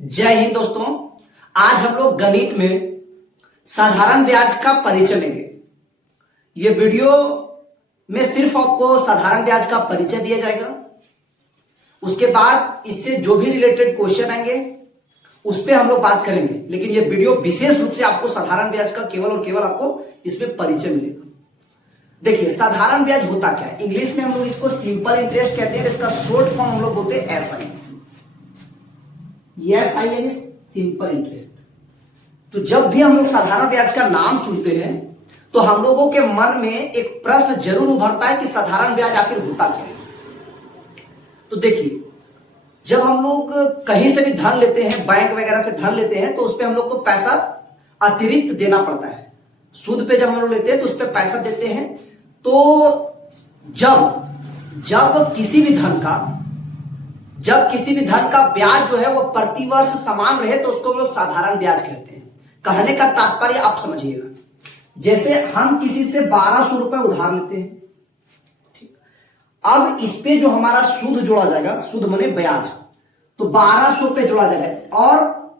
जय हिंद दोस्तों। आज हम लोग गणित में साधारण ब्याज का परिचय लेंगे। ये वीडियो में सिर्फ आपको साधारण ब्याज का परिचय दिया जाएगा। उसके बाद इससे जो भी रिलेटेड क्वेश्चन आएंगे उस पर हम लोग बात करेंगे, लेकिन ये वीडियो विशेष रूप से आपको साधारण ब्याज का केवल और केवल आपको इसमें परिचय मिलेगा। देखिए, साधारण ब्याज होता क्या है? इंग्लिश में हम लोग इसको सिंपल इंटरेस्ट कहते हैं। इसका शॉर्ट फॉर्म हम लोग बोलते हैं एसआई। एसआई यानी सिंपल इंटरेस्ट। तो जब भी हम लोग साधारण ब्याज का नाम सुनते हैं तो हम लोगों के मन में एक प्रश्न जरूर उभरता है कि साधारण ब्याज आखिर होता क्या है। तो देखिए, जब हम लोग कहीं से भी धन लेते हैं, बैंक वगैरह से धन लेते हैं, तो उस पर हम लोग को पैसा अतिरिक्त देना पड़ता है। सूद पे जब हम लोग लेते हैं तो उस पर पैसा देते हैं। तो जब किसी भी धन का ब्याज जो है वो प्रतिवर्ष समान रहे तो उसको हम लोग साधारण ब्याज कहते हैं। कहने का तात्पर्य आप समझिएगा, जैसे हम किसी से 1200 रुपए उधार लेते हैं, ठीक। अब इस पे जो हमारा सूद जोड़ा जाएगा, सूद माने ब्याज, तो 1200 पे जोड़ा जाएगा। और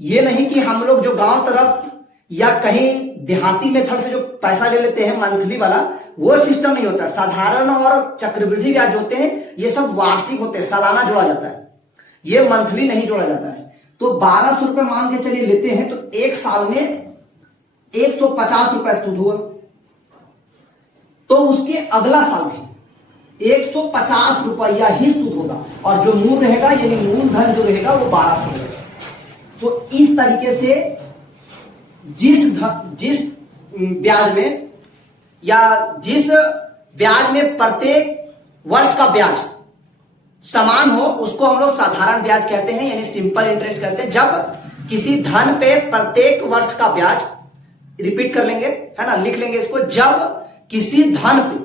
ये नहीं कि हम लोग जो गांव तरफ या कहीं देहाती मेथड से जो पैसा ले लेते हैं मंथली वाला, वो सिस्टम नहीं होता। साधारण और चक्रवृद्धि ब्याज होते हैं, ये सब वार्षिक होते हैं, सालाना जोड़ा जाता है, ये मंथली नहीं जोड़ा जाता है। तो 1200 रुपए मान के चलिए लेते हैं तो एक साल में 150 रुपए सूद हुआ। तो उसके अगला साल में 150 रुपया ही सूद होगा, और जो मूल रहेगा यानी मूलधन जो रहेगा वो 1200 रहेगा। तो इस तरीके से जिस ब्याज में या जिस ब्याज में प्रत्येक वर्ष का ब्याज समान हो उसको हम लोग साधारण ब्याज कहते हैं, यानी सिंपल इंटरेस्ट कहते हैं। जब किसी धन पे प्रत्येक वर्ष का ब्याज, रिपीट कर लेंगे, है ना, लिख लेंगे इसको, जब किसी धन पे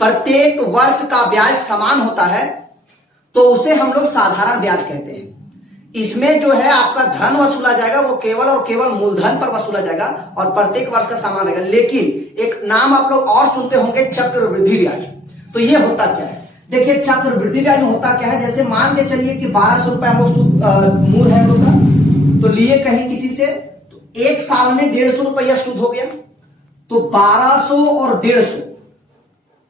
प्रत्येक वर्ष का ब्याज समान होता है तो उसे हम लोग साधारण ब्याज कहते हैं। इसमें जो है आपका धन वसूला जाएगा वो केवल और केवल मूलधन पर वसूला जाएगा और प्रत्येक वर्ष का समान रहेगा। लेकिन एक नाम आप लोग और सुनते होंगे, चक्रवृद्धि ब्याज। तो ये होता क्या है? देखिए, चक्रवृद्धि ब्याज में होता क्या है, जैसे मान के चलिए कि 1200 रुपए हम लोग मूल है हम लोग का, तो लिए कहीं किसी से, तो एक साल में 150 रुपया सूद हो गया। तो 1200 और 150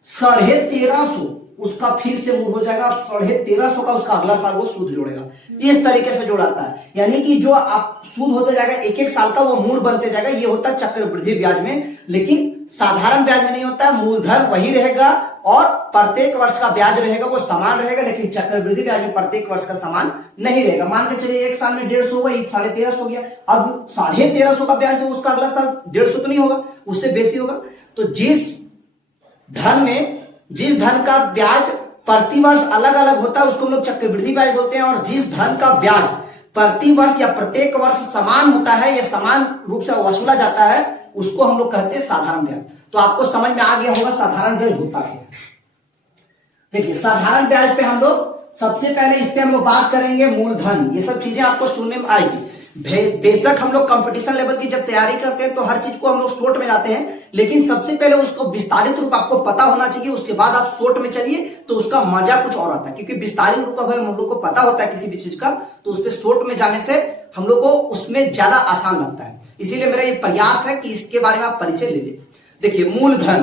1350 उसका फिर से मूल हो जाएगा, 1350 का उसका अगला साल वो सूद जोड़ेगा। इस तरीके से जोड़ाता है, यानी कि जो आप सूद होते जाएगा एक एक साल का, वो मूल बनते जाएगा। ये होता है चक्रवृद्धि ब्याज में। लेकिन साधारण ब्याज में नहीं होता है, मूलधन वही रहेगा और प्रत्येक वर्ष का ब्याज रहेगा वो समान रहेगा। लेकिन चक्रवृद्धि ब्याज में प्रत्येक वर्ष का समान नहीं रहेगा। मान के चलिए एक साल में 150 हुआ, 1350 हो गया। अब 1350 का ब्याज जो उसका अगला साल 150 तो नहीं होगा, उससे बेसी होगा। तो जिस धन का ब्याज प्रतिवर्ष अलग अलग होता है उसको हम लोग चक्रवृद्धि ब्याज बोलते हैं। और जिस धन का ब्याज प्रतिवर्ष या प्रत्येक वर्ष समान होता है या समान रूप से वसूला जाता है उसको हम लोग कहते हैं साधारण ब्याज। तो आपको समझ में आ गया होगा साधारण ब्याज होता है। देखिए, साधारण ब्याज पे हम लोग सबसे पहले इस पे हम लोग बात करेंगे मूलधन। ये सब चीजें आपको सुनने में आएगी। बेशक हम लोग कंपटीशन लेवल की जब तैयारी करते हैं तो हर चीज को हम लोग शॉर्ट में लाते हैं, लेकिन सबसे पहले उसको विस्तारित रूप आपको पता होना चाहिए। उसके बाद आप शॉर्ट में चलिए तो उसका मजा कुछ और आता है, क्योंकि विस्तारित रूप हम लोग को पता होता है किसी भी चीज का, तो उस पर शॉर्ट में जाने से हम लोग को उसमें ज्यादा आसान लगता है। इसीलिए मेरा ये प्रयास है कि इसके बारे में आप परिचय ले लें। देखिए, मूलधन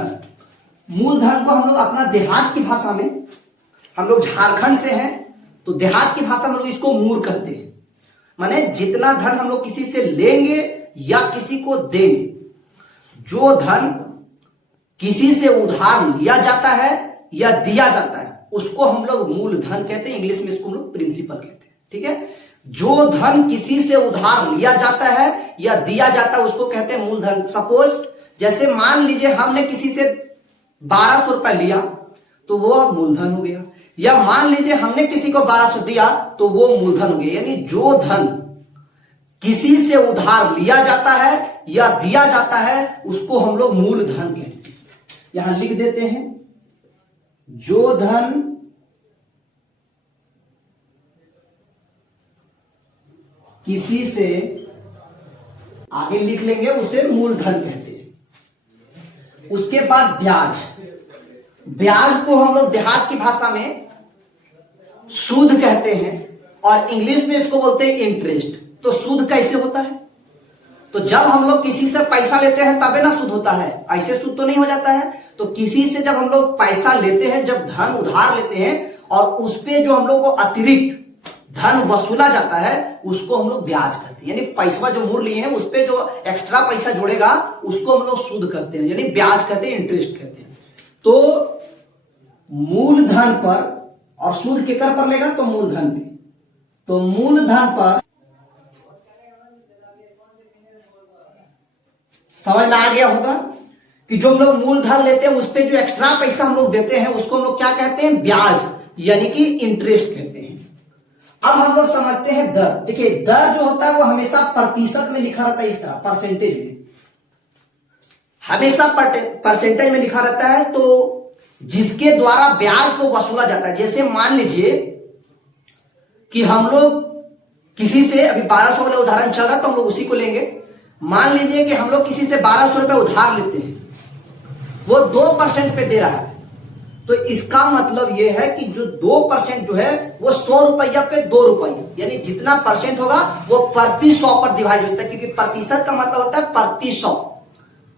को हम लोग अपना देहात की भाषा में, हम लोग झारखंड से हैं तो देहात की भाषा में लोग इसको मूल कहते हैं। माने जितना धन हम लोग किसी से लेंगे या किसी को देंगे, जो धन किसी से उधार लिया जाता है या दिया जाता है उसको हम लोग मूलधन कहते हैं। इंग्लिश में इसको हम लोग प्रिंसिपल कहते हैं, ठीक है। जो धन किसी से उधार लिया जाता है या दिया जाता है उसको कहते हैं मूलधन। सपोज जैसे मान लीजिए हमने किसी से 1200 रुपए लिया तो वो मूलधन हो गया, या मान लीजिए हमने किसी को 1200 दिया तो वो मूलधन हो गया। यानी जो धन किसी से उधार लिया जाता है या दिया जाता है उसको हम लोग मूलधन कहते हैं। यहां लिख देते हैं, जो धन किसी से, आगे लिख लेंगे, उसे मूलधन कहते हैं। उसके बाद ब्याज को हम लोग देहात की भाषा में सूद कहते हैं और इंग्लिश में इसको बोलते हैं इंटरेस्ट। तो सूद कैसे होता है? तो जब हम लोग किसी से पैसा लेते हैं तबे ना सूद होता है, ऐसे सूद तो नहीं हो जाता है। तो किसी से जब हम लोग पैसा लेते हैं, जब धन उधार लेते हैं और उस पे जो हम लोग को अतिरिक्त धन वसूला जाता है उसको हम लोग ब्याज कहते हैं। यानी पैसा जो मूल लिए हैं उस पे जो एक्स्ट्रा पैसा जोड़ेगा उसको हम लोग सूद कहते हैं, यानी ब्याज कहते हैं, इंटरेस्ट कहते हैं। तो मूलधन पर, और सूद केकर पर लेगा? तो मूलधन पे। तो मूलधन पर समझ में आ गया होगा कि जो हम लोग मूलधन लेते हैं उस पे जो एक्स्ट्रा पैसा हम लोग देते हैं उसको हम लोग क्या कहते हैं? ब्याज, यानी कि इंटरेस्ट कहते हैं। अब हम लोग समझते हैं दर। देखिए दर जो होता है वो हमेशा प्रतिशत में लिखा रहता है, इस तरह परसेंटेज में, हमेशा परसेंटेज में लिखा रहता है। तो जिसके द्वारा ब्याज को वसूला जाता है, जैसे मान लीजिए कि हम लोग किसी से, अभी 1200 वाला उदाहरण चल रहा है तो हम लोग उसी को लेंगे। मान लीजिए कि हम लोग किसी से 1200 रुपए उधार लेते हैं, वो 2% पे दे रहा है। तो इसका मतलब यह है कि जो 2% जो है वो 100 रुपया पे 2 रुपया, यानी जितना परसेंट होगा वो प्रति 100 पर डिवाइड होता है, क्योंकि प्रतिशत का मतलब होता है प्रति 100।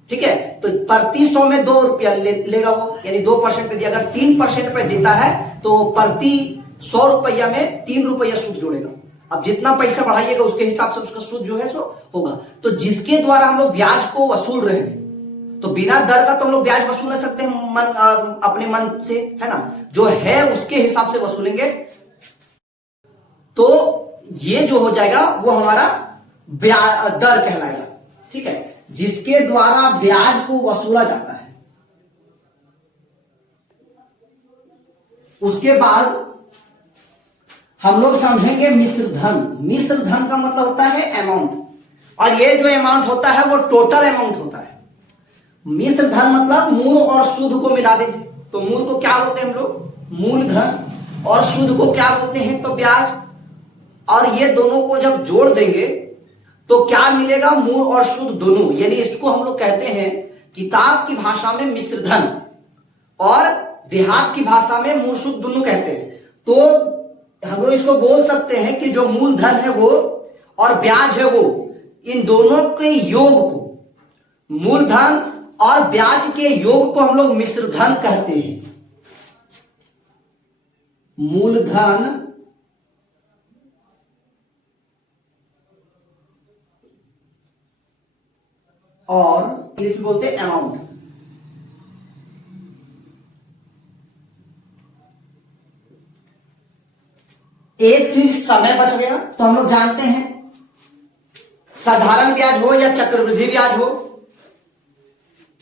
ठीक है, तो प्रति 100 में 2 रुपया लेगा वो, यानी 2% पे दिया। अगर 3% पे देता है तो प्रति 100 रुपया में 3 रुपया सूद जोड़ेगा। अब जितना पैसा बढ़ाइएगा उसके हिसाब से उसका सूद जो है सो होगा। तो जिसके द्वारा हम लोग ब्याज को वसूल रहे हैं, तो बिना दर का तो हम लोग ब्याज वसूल नहीं सकते हैं अपने मन से, है ना, जो है उसके हिसाब से वसूलेंगे। तो ये जो हो जाएगा वो हमारा ब्याज दर कहलाएगा। ठीक है, जिसके द्वारा ब्याज को वसूला जाता है। उसके बाद हम लोग समझेंगे मिश्र धन। मिश्र धन का मतलब होता है अमाउंट, और ये जो अमाउंट होता है वो टोटल अमाउंट होता है। मिश्र धन मतलब मूल और सूद को मिला दीजिए। तो मूल को क्या बोलते हैं हम लोग? मूलधन। और सूद को क्या बोलते हैं? तो ब्याज। और ये दोनों को जब जोड़ देंगे तो क्या मिलेगा? मूल और सूद दोनों, यानी इसको हम लोग कहते हैं किताब की भाषा में मिश्र धन और देहात की भाषा में मूल सूद दोनों कहते हैं। तो हम लोग इसको बोल सकते हैं कि जो मूलधन है वो और ब्याज है वो, इन दोनों के योग को, मूलधन और ब्याज के योग को हम लोग मिश्र धन कहते हैं। मूलधन और इंग्लिश में बोलते हैं अमाउंट। एक चीज समय बच गया, तो हम लोग जानते हैं साधारण ब्याज हो या चक्रवृद्धि ब्याज हो,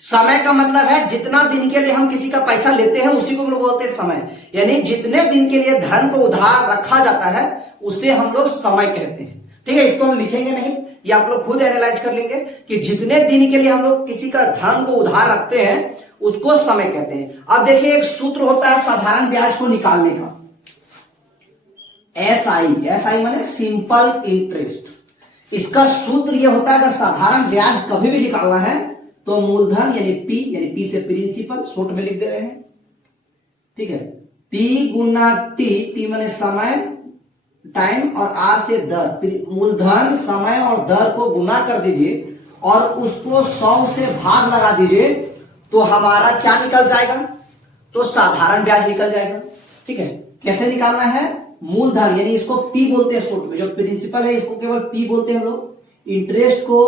समय का मतलब है जितना दिन के लिए हम किसी का पैसा लेते हैं उसी को हम लोग बोलते हैं समय। यानी जितने दिन के लिए धन को उधार रखा जाता है उसे हम लोग समय कहते हैं। ठीक है, इसको हम लिखेंगे नहीं, ये आप लोग खुद एनालाइज कर लेंगे कि जितने दिन के लिए हम लोग किसी का धन को उधार रखते हैं उसको समय कहते हैं। अब देखिए एक सूत्र होता है साधारण ब्याज को निकालने का, एसआई माने सिंपल इंटरेस्ट। इसका सूत्र यह होता है, अगर साधारण ब्याज कभी भी निकालना है तो मूलधन यानी पी से प्रिंसिपल शॉर्ट में लिख दे रहे हैं। ठीक है, पी गुना टी माने समय टाइम और आर से दर, मूलधन समय और दर को गुना कर दीजिए और उसको 100 से भाग लगा दीजिए तो हमारा क्या निकल जाएगा? तो साधारण ब्याज निकल जाएगा। ठीक है, कैसे निकालना है? मूलधन यानी इसको पी बोलते हैं शॉर्ट में, जो प्रिंसिपल है इसको केवल पी बोलते हैं हम लोग। इंटरेस्ट को,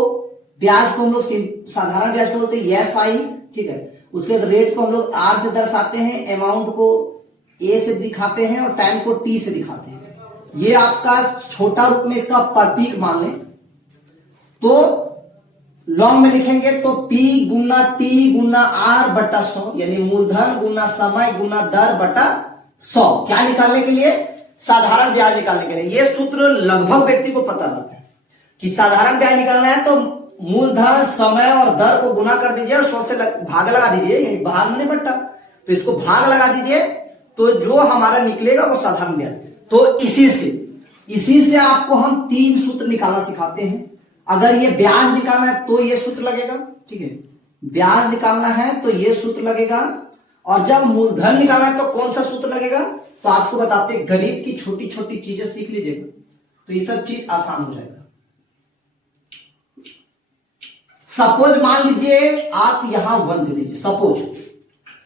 ब्याज को हम लोग साधारण ब्याज को बोलते हैं एसआई। ठीक है, उसके बाद रेट को हम लोग आर से दर्शाते हैं, अमाउंट को ए से दिखाते हैं और टाइम को टी से दिखाते हैं। ये आपका छोटा रूप में इसका प्रतीक मान लें। तो लॉन्ग में लिखेंगे तो P गुना T गुना R बटा 100, यानी मूलधन गुना समय गुना दर बटा 100। क्या निकालने के लिए? साधारण ब्याज निकालने के लिए। यह सूत्र लगभग व्यक्ति को पता रहता है कि साधारण ब्याज निकालना है तो मूलधन समय और दर को गुना कर दीजिए और 100 से भाग लगा दीजिए, यानी भाग में बट्टा, तो इसको भाग लगा दीजिए तो जो हमारा निकलेगा वो साधारण ब्याज। तो इसी से आपको हम 3 सूत्र निकालना सिखाते हैं। अगर ये ब्याज निकालना है तो ये सूत्र लगेगा। ठीक है, ब्याज निकालना है तो ये सूत्र लगेगा, और जब मूलधन निकालना है तो कौन सा सूत्र लगेगा? तो आपको बताते हैं गणित की छोटी छोटी चीजें सीख लीजिएगा तो ये सब चीज आसान हो जाएगा। सपोज मान लीजिए आप यहां 1 दे दीजिए, सपोज,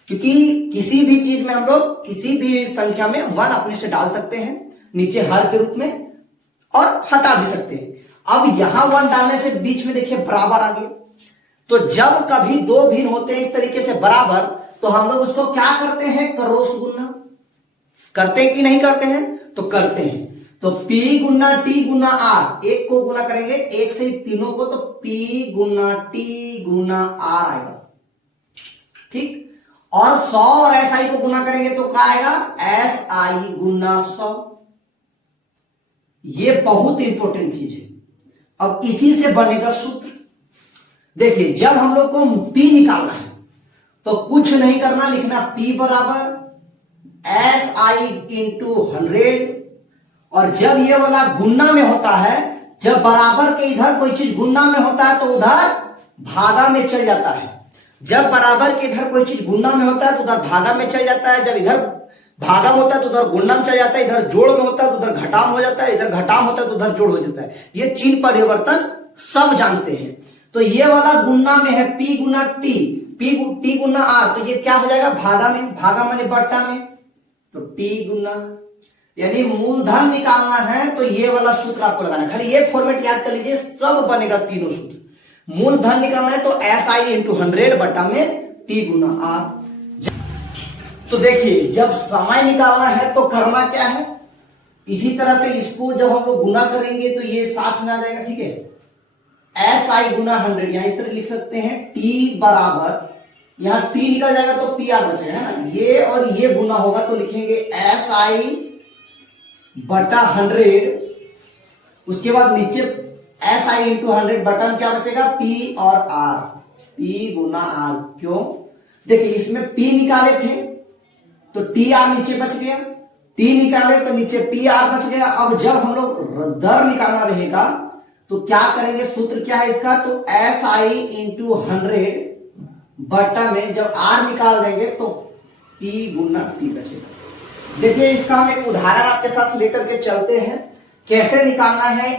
क्योंकि किसी भी चीज में हम लोग किसी भी संख्या में 1 अपने से डाल सकते हैं नीचे हर के रूप में और हटा भी सकते हैं। अब यहां 1 डालने से बीच में देखिए बराबर आ गया, तो जब कभी दो भिन्न होते हैं इस तरीके से बराबर तो हम लोग उसको क्या करते हैं, क्रॉस गुना करते हैं कि नहीं करते हैं, तो करते हैं। तो P गुना T गुना R, एक को गुना करेंगे एक से तीनों को, तो P गुना T गुना R आएगा, ठीक। और 100 और SI को गुना करेंगे तो क्या आएगा, SI गुना 100। ये बहुत इंपॉर्टेंट चीज है। अब इसी से बनेगा सूत्र। देखिए जब हम लोग को P निकालना है तो कुछ नहीं करना, लिखना P बराबर SI इंटू 100। और जब ये वाला गुना में होता है, जब बराबर के इधर कोई चीज गुना में होता है तो उधर भागा में चल जाता है। जब बराबर के इधर कोई चीज गुना में होता है तो उधर भागा में चल जाता है। जब इधर भागा होता है तो उधर गुना में चल जाता है। इधर जोड़ में होता है तो उधर घटाम हो जाता है। इधर घटाम होता है तो उधर जोड़ हो जाता है। ये चिन्ह परिवर्तन सब जानते हैं। तो ये वाला गुना में है P गुना T, T गुना R, तो ये क्या हो जाएगा, भागा में, भागा माने बट्टा में, तो T गुना, यानी मूलधन निकालना है तो ये वाला सूत्र आपको लगाना है। खाली ये फॉर्मेट याद कर लीजिए, सब बनेगा तीनों सूत्र। मूलधन निकालना है तो SI इंटू 100 बटा में T गुना R। तो देखिए जब समय निकालना है तो करना क्या है, इसी तरह से इसको जब हम लोग गुना करेंगे तो ये साथ में आ जाएगा, ठीक है। SI गुना 100, यहां इस तरह लिख सकते हैं T बराबर, यहां T निकल जाएगा तो PR बचेगा, है ना। ये और ये गुना होगा तो लिखेंगे SI बटा 100। उसके बाद नीचे SI इंटू 100 बटा में क्या बचेगा, P और R, P गुना R। क्यों, देखिए इसमें P निकाले थे तो TR नीचे बच गया, T निकाले तो नीचे PR बच गया। अब जब हम लोग दर निकालना रहेगा तो क्या करेंगे, सूत्र क्या है इसका, तो SI इंटू 100 बटा में जब R निकाल देंगे तो P गुना T बचेगा। देखिए इसका हम एक उदाहरण आपके साथ लेकर के चलते हैं, कैसे निकालना है,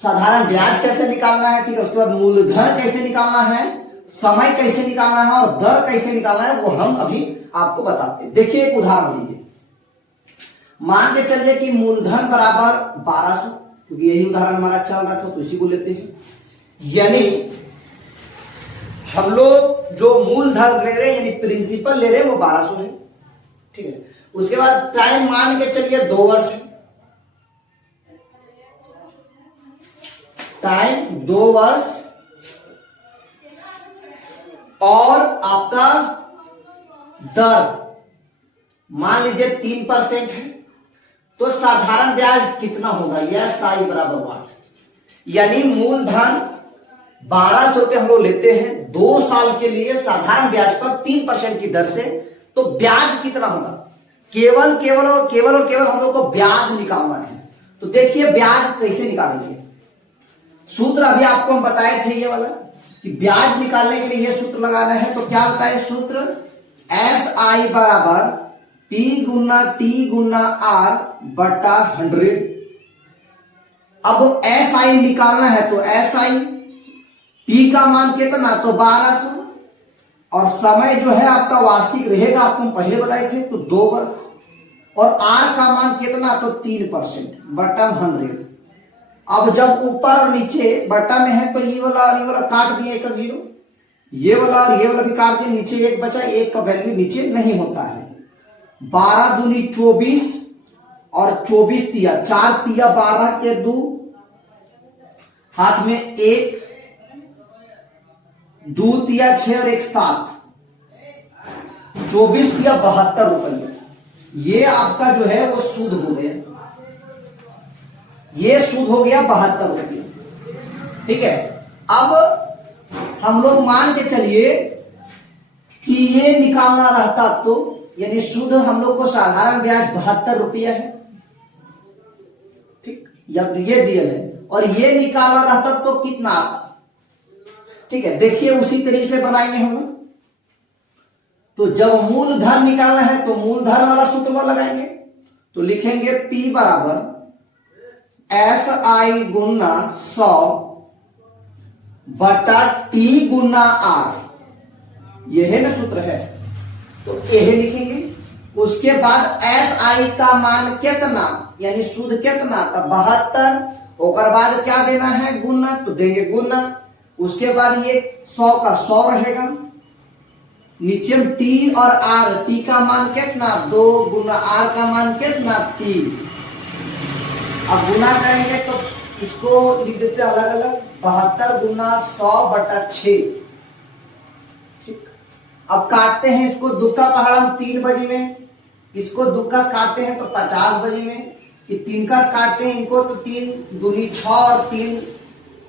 साधारण ब्याज कैसे निकालना है, ठीक है। उसके बाद मूलधन कैसे निकालना है, समय कैसे निकालना है और दर कैसे निकालना है, वो हम अभी आपको बताते हैं। देखिए एक उदाहरण लीजिए, मान के चलिए कि मूलधन बराबर 1200, क्योंकि यही उदाहरण हमारा चल रहा था तो इसी को लेते हैं। यानी हम लोग जो मूलधन ले रहे हैं यानी प्रिंसिपल ले रहे हैं वो 1200 है, ठीक है। उसके बाद टाइम मान के चलिए 2 वर्ष है, टाइम 2 वर्ष, और आपका दर मान लीजिए 3% है, तो साधारण ब्याज कितना होगा, यह SI बराबर 8। यानी मूलधन 1200 रुपये हम लोग लेते हैं 2 साल के लिए साधारण ब्याज पर 3% की दर से, तो ब्याज कितना होगा, केवल हम लोग को ब्याज निकालना है। तो देखिए ब्याज कैसे निकालेंगे, सूत्र अभी आपको हम बताए थे ये वाला कि ब्याज निकालने के लिए ये सूत्र लगाना है। तो क्या होता है सूत्र, SI बराबर P गुना T गुना R बटा 100। अब SI निकालना है तो SI P का मान कितना, तो 1200, और समय जो है आपका वार्षिक रहेगा, आपको हम पहले बताए थे, तो 2 वर्ष, और R का मान कितना, तो 3% बटा 100। अब जब ऊपर और नीचे बटा में है तो ये वाला और ये वाला काट दिए, 1 और 0, ये वाला और ये वाला भी काट दिए, नीचे 1 बचा, 1 का वैल्यू नीचे नहीं होता है। 12 दूनी 24 और 24 तिया 4 तिया 12 के 2, हाथ में 1, 2 तिया 6 और 1 7, 24 तिया 72 रुपये। ये आपका जो है वो सूद हो गया, ये सूद हो गया 72 रुपये, ठीक है। अब हम लोग मान के चलिए कि ये निकालना रहता तो, यानी सूद हम लोग को साधारण ब्याज 72 रुपया है, ठीक, जब ये दिया है, और ये निकालना रहता तो कितना आता, ठीक है। देखिए उसी तरीके से बनाएंगे हम, तो जब मूलधन निकालना है तो मूलधन वाला सूत्र में लगाएंगे, तो लिखेंगे P बराबर SI गुना 100 बटा T गुना R, यह है ना सूत्र है, तो यह लिखेंगे। उसके बाद SI का मान कितना, यानी शुद्ध कितना, तो 72, और बाद क्या देना है, गुना, तो देंगे गुना। उसके बाद ये 100 का 100 रहेगा, नीचे में T और R, T का मान कितना 2 गुना R का मान कितना 3। अब गुना करेंगे तो इसको लिख देते हैं अलग अलग, 72 गुना 100 बटा 6। ठीक, अब काटते हैं इसको, दुक्का पहाड़ हम 3 बजे में, इसको दुक्का काटते हैं तो 50 बजे में, ये 3 का काटते हैं इनको तो 3 दूनी 6 और 3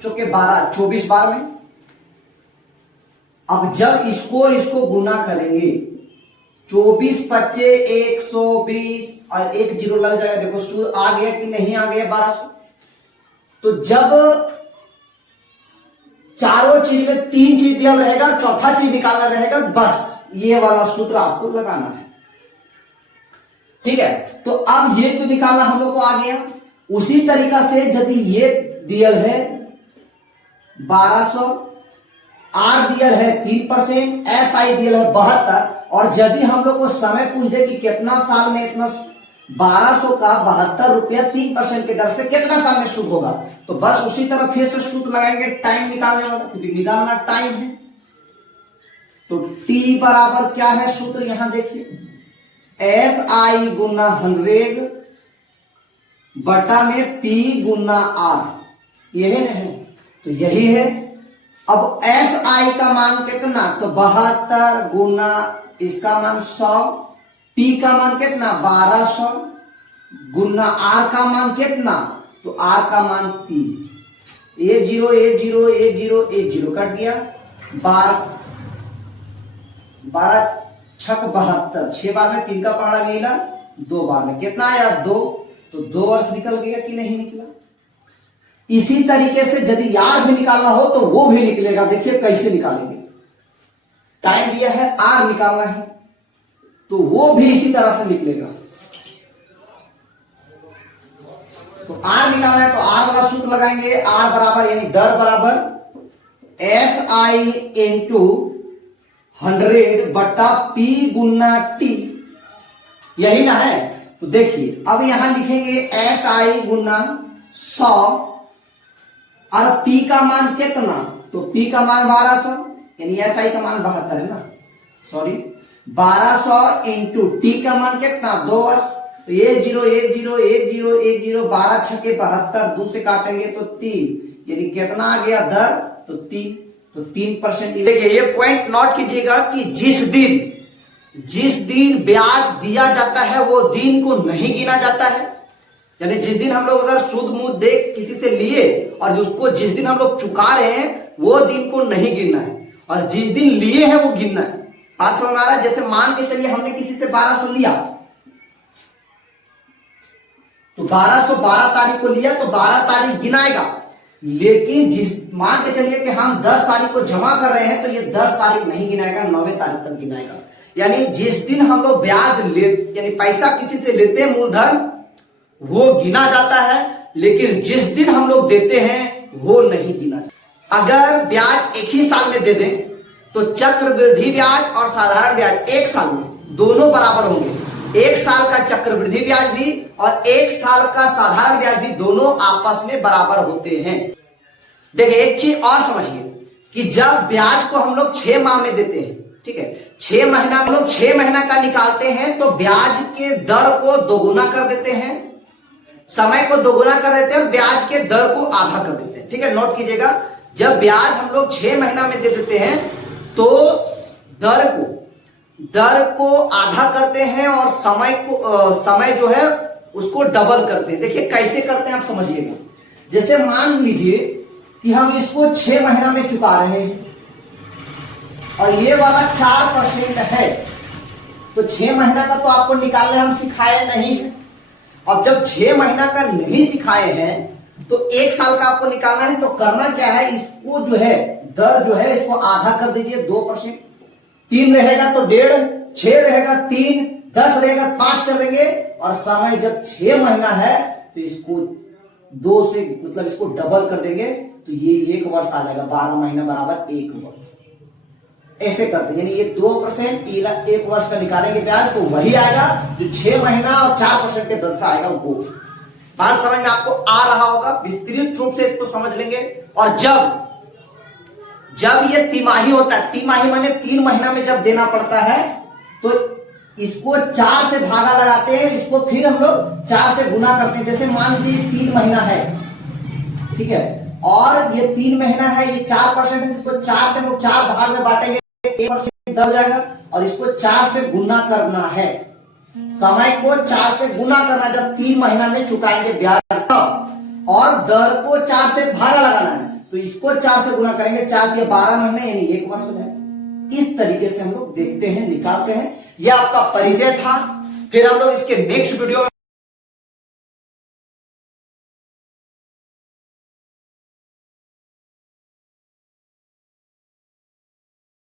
चौके 12, 24 बार में। अब जब इसको गुना करेंगे, 24 पच्चे 120 और 1 जीरो लग जाएगा, देखो सूत्र आ गया कि नहीं आ गया 1200। तो जब चारों चीज में 3 चीज दिया रहेगा, चौथा चीज निकालना रहेगा, बस ये वाला सूत्र आपको लगाना है। ठीक है, तो अब ये तो निकालना हम लोग को आ गया। उसी तरीका से यदि ये दिया है 1200, R दिया है 3%, SI दिया है 72, और यदि हम लोग को समय पूछ दे कि कितना साल में इतना 1200 का 72 रुपया 3% के दर से कितना साल में शुद्ध होगा, तो बस उसी तरह फिर से सूत्र लगाएंगे टाइम निकालने वाला, क्योंकि निकालना टाइम है। तो T बराबर क्या है सूत्र, यहां देखिए SI गुना 100 बटा में P गुना R, यही ना है, तो यही है। अब SI का मान कितना, तो 72 गुना इसका मान 100, P का मान कितना 1200 गुना R का मान कितना, तो R का मान 3, 1 0 1 0 1 0 1 0 कट गया, 12 छक 72, 6 बार में 3 का पहाड़ा गया, 2 बार में कितना आया 2, तो 2 वर्ष निकल गया कि नहीं निकला। इसी तरीके से यदि R भी निकालना हो तो वो भी निकलेगा। देखिए कैसे निकालेंगे, टाइम दिया है R निकालना है तो वो भी इसी तरह से निकलेगा। तो R निकालना है तो R वाला सूत्र लगाएंगे, R बराबर यानी दर बराबर SI इंटू 100 बटा P गुना T, यही ना है। तो देखिए अब यहां लिखेंगे SI गुना 100 और P का मान कितना, तो P का मान 1200, यानी SI का मान 72 है ना, सॉरी 1200 इंटू T का मान कितना 2 वर्ष, तो 1 0 1 0 1 0 1 0 12 छके 72, 2 से काटेंगे तो 3, यानी कितना आ गया दर, तो 3, तो 3%। देखिए ये पॉइंट नोट कीजिएगा कि जिस दिन ब्याज दिया जाता है वो दिन को नहीं गिना जाता है, यानी जिस दिन हम लोग अगर सूद मूद दे किसी से लिए और उसको जिस दिन हम लोग चुका रहे हैं वो दिन को नहीं गिनना है, और जिस दिन लिए हैं वो गिनना है। बात समझ आ रहा है। जैसे मान के चलिए हमने किसी से 1200 लिया, तो 1212 तारीख को लिया तो 12 तारीख गिनाएगा, लेकिन जिस मान के चलिए कि हम 10 तारीख को जमा कर रहे हैं तो ये 10 तारीख नहीं गिनाएगा, 9वें तारीख तक गिनाएगा। यानी जिस दिन हम लोग ब्याज ले यानी पैसा किसी से लेते हैं मूलधन वो गिना जाता है, लेकिन जिस दिन हम लोग देते हैं वो नहीं गिना जाता। अगर ब्याज एक ही साल में दे दें तो चक्रवृद्धि ब्याज और साधारण ब्याज एक साल में दोनों बराबर होंगे। एक साल का चक्रवृद्धि ब्याज भी और एक साल का साधारण ब्याज भी दोनों आपस में बराबर होते हैं। देखिए एक चीज और समझिए कि जब ब्याज को हम लोग 6 माह में देते हैं, ठीक है, 6 महीना हम लोग 6 महीना का निकालते हैं तो ब्याज के दर को दोगुना कर देते हैं, समय को दोगुना कर देते हैं और ब्याज के दर को आधा कर देते हैं। ठीक है, नोट कीजिएगा, जब ब्याज हम लोग 6 महीना में दे देते हैं तो दर को आधा करते हैं और समय जो है उसको डबल करते हैं। देखिए कैसे करते हैं आप समझिएगा। जैसे मान लीजिए कि हम इसको 6 महीना में चुका रहे हैं और ये वाला 4% है, तो 6 महीना का तो आपको निकालने हम सिखाए नहीं है। अब जब 6 महीना का नहीं सिखाए हैं तो 1 साल का आपको निकालना है, तो करना क्या है, इसको जो है दर जो है इसको आधा कर दीजिए 2%, 3 रहेगा तो 1.5, 6 रहेगा 3, 10 रहेगा 5 कर देंगे, और समय जब 6 महीना है तो इसको 2 से मतलब इसको डबल कर देंगे तो ये 1 वर्ष आ जाएगा। 12 महीना बराबर 1 वर्ष, ऐसे करते हैं। यानी ये 2% 1 वर्ष का निकालेंगे ब्याज तो वही आएगा जो 6 महीना और 4% के दर से आएगा वो। बात समझ में आपको आ रहा होगा, विस्तृत रूप से इसको समझ लेंगे। और जब ये तिमाही होता है, तिमाही माने 3 महीना में जब देना पड़ता है, तो इसको 4 से भागा लगाते हैं, इसको फिर हम लोग 4 से गुना करते हैं। जैसे मान लीजिए 3 महीना है, ठीक है, और ये 3 महीना है, ये 4% है, इसको 4 से हम लोग 4 भाग में बांटेंगे, 1% दब जाएगा, और इसको 4 से गुना करना है, समय को 4 से गुना करना, जब 3 महीना में चुकाएंगे ब्याज का, और दर को 4 से भागा लगाना है, तो इसको 4 से गुना करेंगे, 4 के 12 महीने यानी 1 वर्ष हो जाएगा। इस तरीके से हम लोग देखते हैं, निकालते हैं। यह आपका परिचय था। फिर हम लोग इसके नेक्स्ट वीडियो में